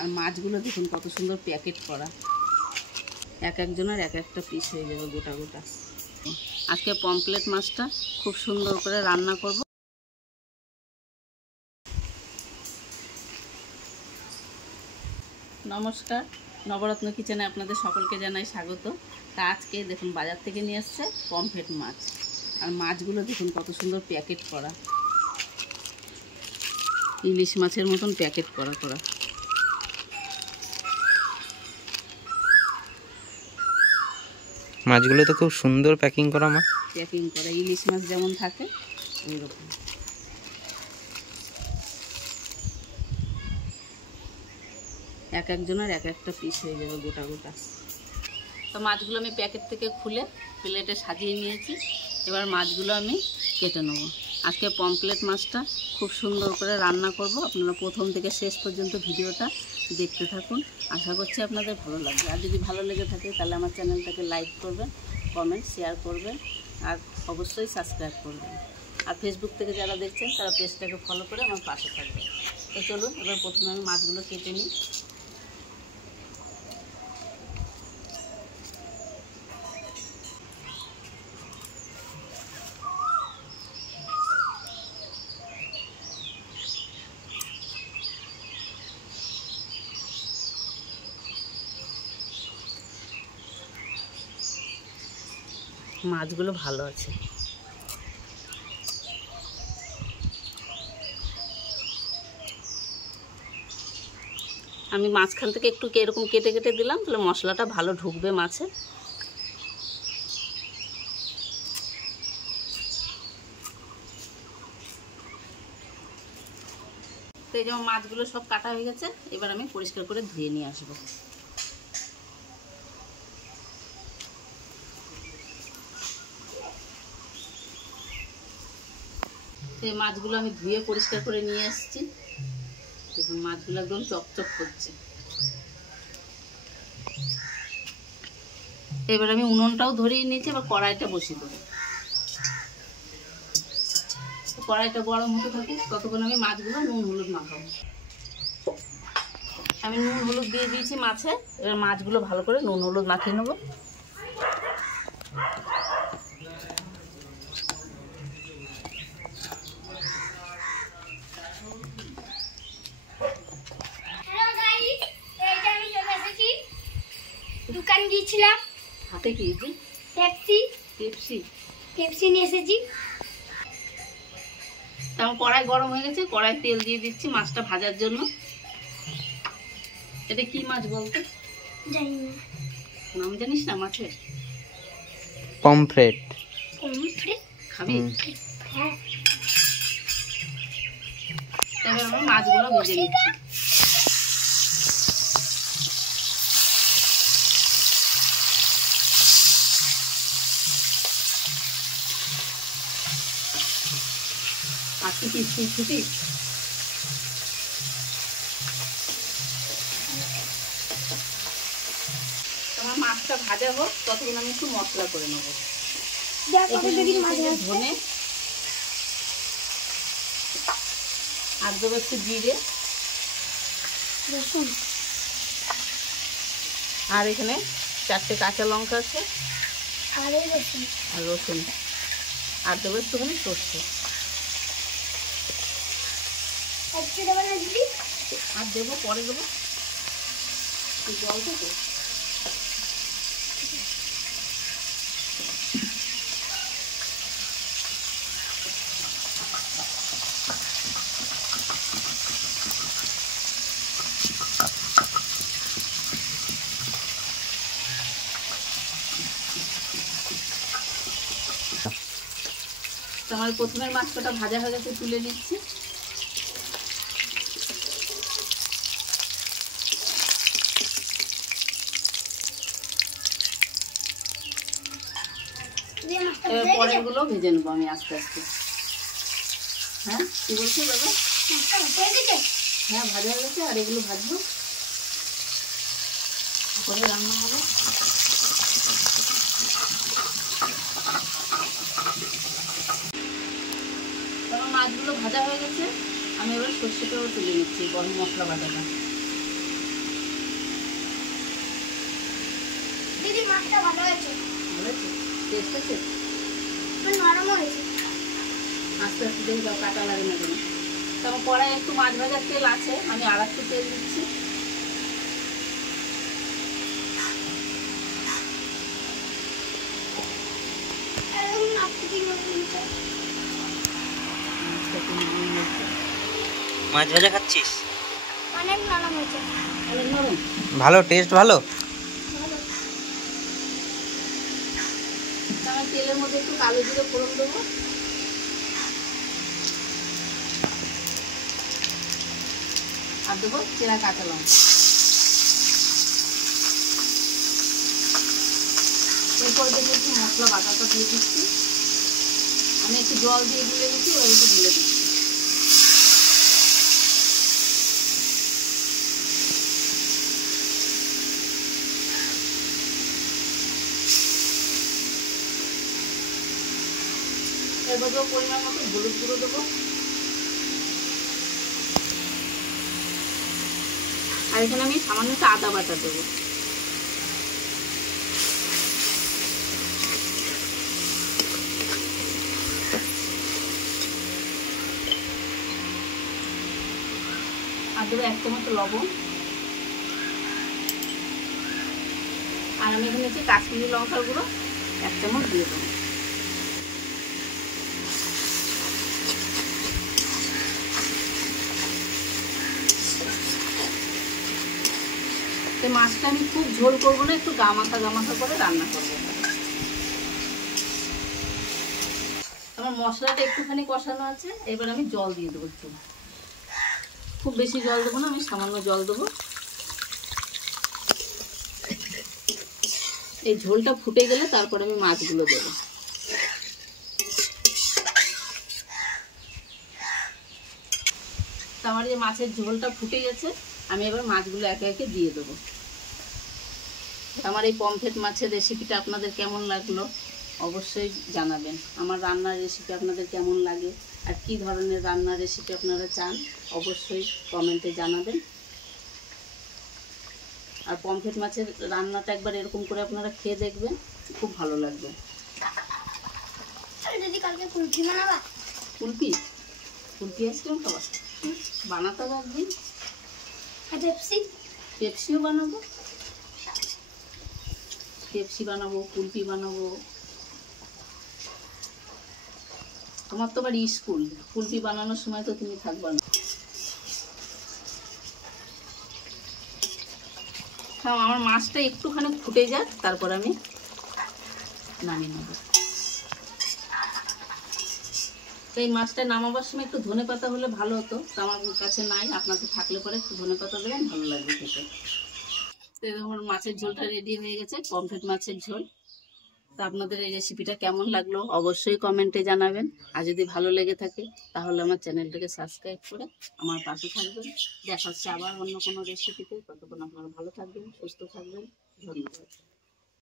আর মাছগুলো দেখুন কত সুন্দর প্যাকেট করা, এক একজনের এক একটা পিস হয়ে যাবে গোটা গোটা। আজকে পমফ্রেট মাছটা খুব সুন্দর করে রান্না করব। নমস্কার, নবরত্ন কিচেনে আপনাদের সকলকে জানাই স্বাগত। তা আজকে দেখুন বাজার থেকে নিয়ে এসছে পমফ্রেট মাছ, আর মাছগুলো দেখুন কত সুন্দর প্যাকেট করা, ইলিশ মাছের মতন প্যাকেট করা করা। মাছগুলো তো খুব সুন্দর প্যাকিং করা, প্যাকিং করা ইলিশ মাছ যেমন থাকে ওই রকম। এক একজনের এক একটা পিস হয়ে যাবে গোটা গোটা। তো মাছগুলো আমি প্যাকেট থেকে খুলে প্লেটে সাজিয়ে নিয়েছি। এবার মাছগুলো আমি কেটে নেব। আজকে পমফ্রেট মাছটা খুব সুন্দর করে রান্না করব। আপনারা প্রথম থেকে শেষ পর্যন্ত ভিডিওটা দেখতে থাকুন, আশা করছি আপনাদের ভালো লাগবে। আর যদি ভালো লেগে থাকে তাহলে আমার চ্যানেলটাকে লাইক করবেন, কমেন্ট শেয়ার করবেন, আর অবশ্যই সাবস্ক্রাইব করবেন। আর ফেসবুক থেকে যারা দেখছেন তারা পেজটাকে ফলো করে আমার পাশে থাকবেন। তো চলুন এবার প্রথমে আমি মাছগুলো কেটে নিই। মাছগুলো ভালো আছে। আমি মাঝখান থেকে একটু এরকম কেটে কেটে দিলাম, তাহলে মশলাটা ভালো ঢুকবে মাছে। তো এই যেমন মাছগুলো সব কাটা হয়ে গেছে, এবার আমি পরিষ্কার করে ধুয়ে নিয়ে আসবো। এই মাছগুলো আমি ধুয়ে পরিষ্কার করে নিয়ে আসছি। দেখুন মাছগুলো একদম চকচক করছে। এবার আমি উনুনটাও ধরিয়ে নিয়েছি, এবার কড়াইটা বসিয়ে দেবো। কড়াইটা গরম হতে থাকুক, ততক্ষণ আমি মাছগুলো নুন হলুদ মাখাবো। আমি নুন হলুদ দিয়ে দিয়েছি মাছে। এবার মাছগুলো ভালো করে নুন হলুদ মাখিয়ে নেবো। দোকান গিয়েছিলাম, হাতে কি পেপসি নিয়ে এসেছি। তেমন কড়াই গরম হয়ে গেছে, কড়াই তেল দিয়ে দিচ্ছি মাছটা ভাজার জন্য। এটা কি মাছ বলতো? জানি না। নাম জানিস না মাছের? পমফ্রেট। খাবি? হ্যাঁ। এবার আমরা মাছগুলো ভেজে নিচ্ছি। ছুটি তোমার মাছটা ভাজা হোক, ততক্ষণ আমি একটু মশলা করে নেবো। ধনে আর দেবো একটু জিরে, রসুন, আর এখানে 4টে কাঁচা লঙ্কা আছে, আর রসুন, আর দেবো একটুখানি সর্ষে। আর দেবো পরে দেবো জল দেবো। আমার প্রথমে মাছ কটা ভাজা হয়ে গেছে, তুলে নিচ্ছি। এবার পরের গুলো ভেজে নেবো আমি আস্তে আস্তে। হ্যাঁ কি বলছো দাদা? হ্যাঁ ভাজা হয়ে গেছে, আর এগুলো ভাজবো করে রান্না হবে। মাছগুলো ভাজা হয়ে গেছে, আমি এবার সর্ষেটাও তুলে নিচ্ছি, গরম মশলা বাটাটা। মাছটা ভালো হয়েছে, ভালো আছে, টেস্ট আছে। নরম হয়েছে। আস্তে আস্তে দেখি দাও কাটা লাগে না কেন। তখন কড়াই একটু মাছ ভাজার তেল আছে, আমি আর একটু তেল দিচ্ছি। মাছ ভাজা খাচ্ছিস? অনেক নরম হয়েছে। অনেক নরম। ভালো, টেস্ট ভালো। ভালো। আমি তেলের মধ্যে একটু কালো জিরে ফোড়ন দেবো, আর দেবো চেরা কাঁচা লঙ্কা। এরপরে দেখে একটু মশলা বাটাটা দিয়ে দিচ্ছি। আমি একটু জল দিয়ে গুলে দিচ্ছি, ওর একটু ঢেলে দিচ্ছি। এরপর দেবো পরিমাণ মতো হলুদ গুঁড়ো দেবো, আর এখানে আমি সামান্য একটু আদা বাটা দেবো। আর দেবো 1 চামচ লবণ। আর আমি এখানে হচ্ছে কাশ্মীরি লঙ্কার গুঁড়ো 1 চামচ দিয়ে দেবো। মাছটা আমি খুব ঝোল করবো না, একটু গামাখা করে রান্না করবো। আমার মশলাটা একটুখানি কষানো আছে, এবার আমি জল দিয়ে দেবো একটু। খুব বেশি জল দেবো না, আমি সামান্য জল দেবো। এই ঝোলটা ফুটে গেলে তারপরে আমি মাছগুলো দেবো। আমার যে মাছের ঝোলটা ফুটে গেছে, আমি এবার মাছগুলো একে একে দিয়ে দেবো। আমার এই পমফ্রেট মাছের রেসিপিটা আপনাদের কেমন লাগলো অবশ্যই জানাবেন। আমার রান্নার রেসিপি আপনাদের কেমন লাগে আর কি ধরনের রান্নার রেসিপি আপনারা চান অবশ্যই কমেন্টে জানাবেন। আর পমফ্রেট মাছের রান্নাটা একবার এরকম করে আপনারা খেয়ে দেখবেন, খুব ভালো লাগবে। যদি কালকে কুলফি বানাবা? কুলফি আইসক্রিম খাবার বানাতে হবে একদিন। পেপসিও বানাবো, পেপসি বানাবো, কুলফি বানাবো। তোমার তো আবার স্কুল, কুলফি বানানোর সময় তো তুমি থাকবা না। আমার মাছটা একটুখানি ফুটে যাক, তারপর আমি নামিয়ে নেব। তো এই মাছটা নামাবার সময় একটু ধনেপাতা হলে ভালো হতো, তো আমার কাছে নাই, আপনাদের থাকলে পরে একটু ধনেপাতা দেবেন, ভালো লাগবে খেতে। তো আমার মাছের ঝোলটা রেডি হয়ে গেছে, পমফ্রেট মাছের ঝোল। তো আপনাদের এই রেসিপিটা কেমন লাগলো অবশ্যই কমেন্টে জানাবেন। আর যদি ভালো লেগে থাকে তাহলে আমার চ্যানেলটাকে সাবস্ক্রাইব করে আমার পাশে থাকবেন। দেখা হচ্ছে আবার অন্য কোনো রেসিপিতে। ততক্ষণ আপনারা ভালো থাকবেন, সুস্থ থাকবেন। ধন্যবাদ।